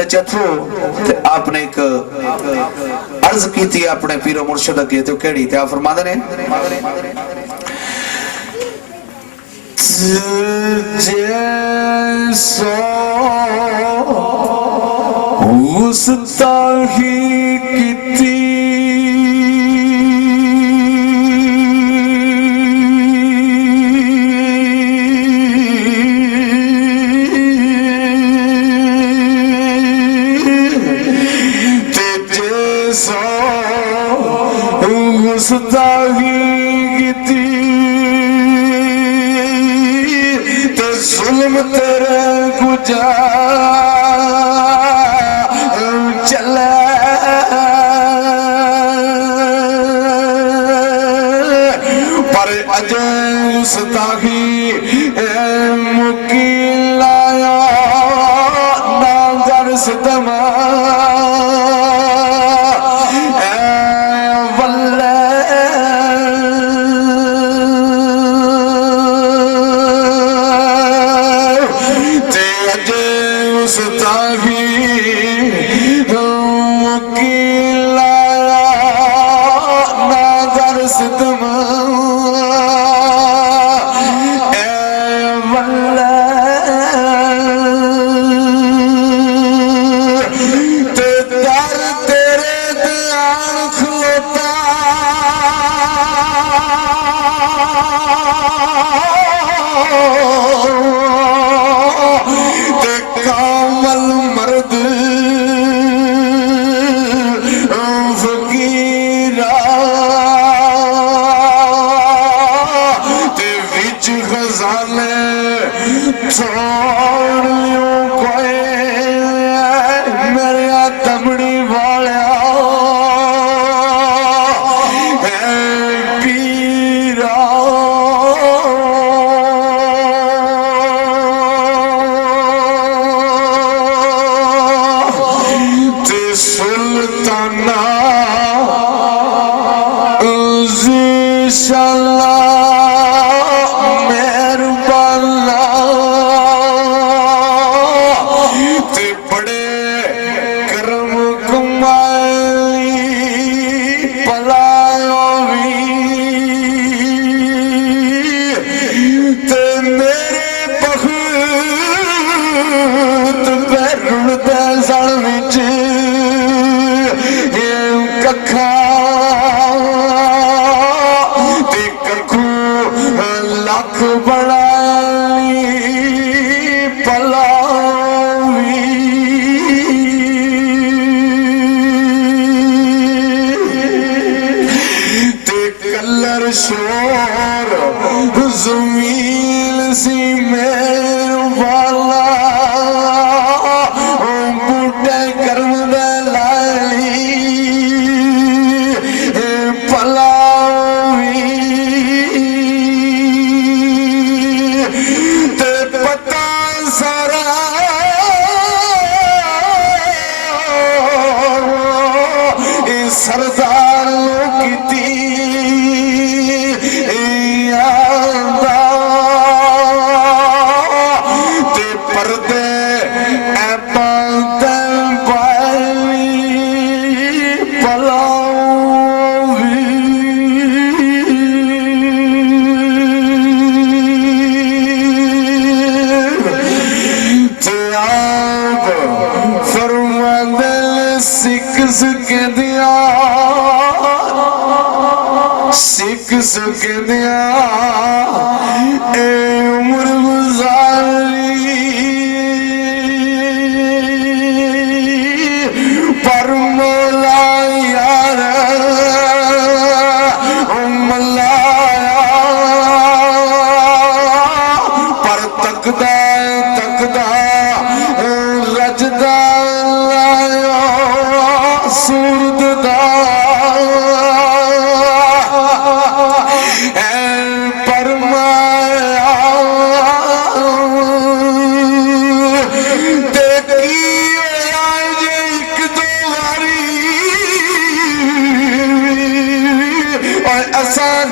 दे चथो ते आपने एक अर्ज की थी अपने पीरो मुर्शिद अगे तो केड़ी ते आप फरमाते ने जैसो गुस्ताखी की जुल्म तेरे गुजा चले पर अजय गुस्ताखी मुकी लाया ना कर सितमा सुख दिया ए उम्र गुजारी पर मौला यार मलाया पर तकदा तकदा रजदा लाया सूरत दा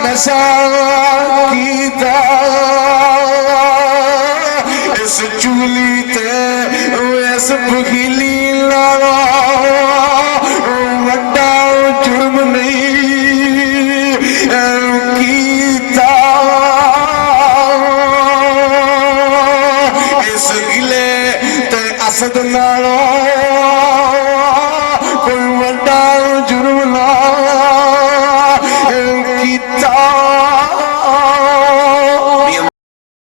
नशा कीता इस चूली ते इस बखीली इस गिले ते असद नालों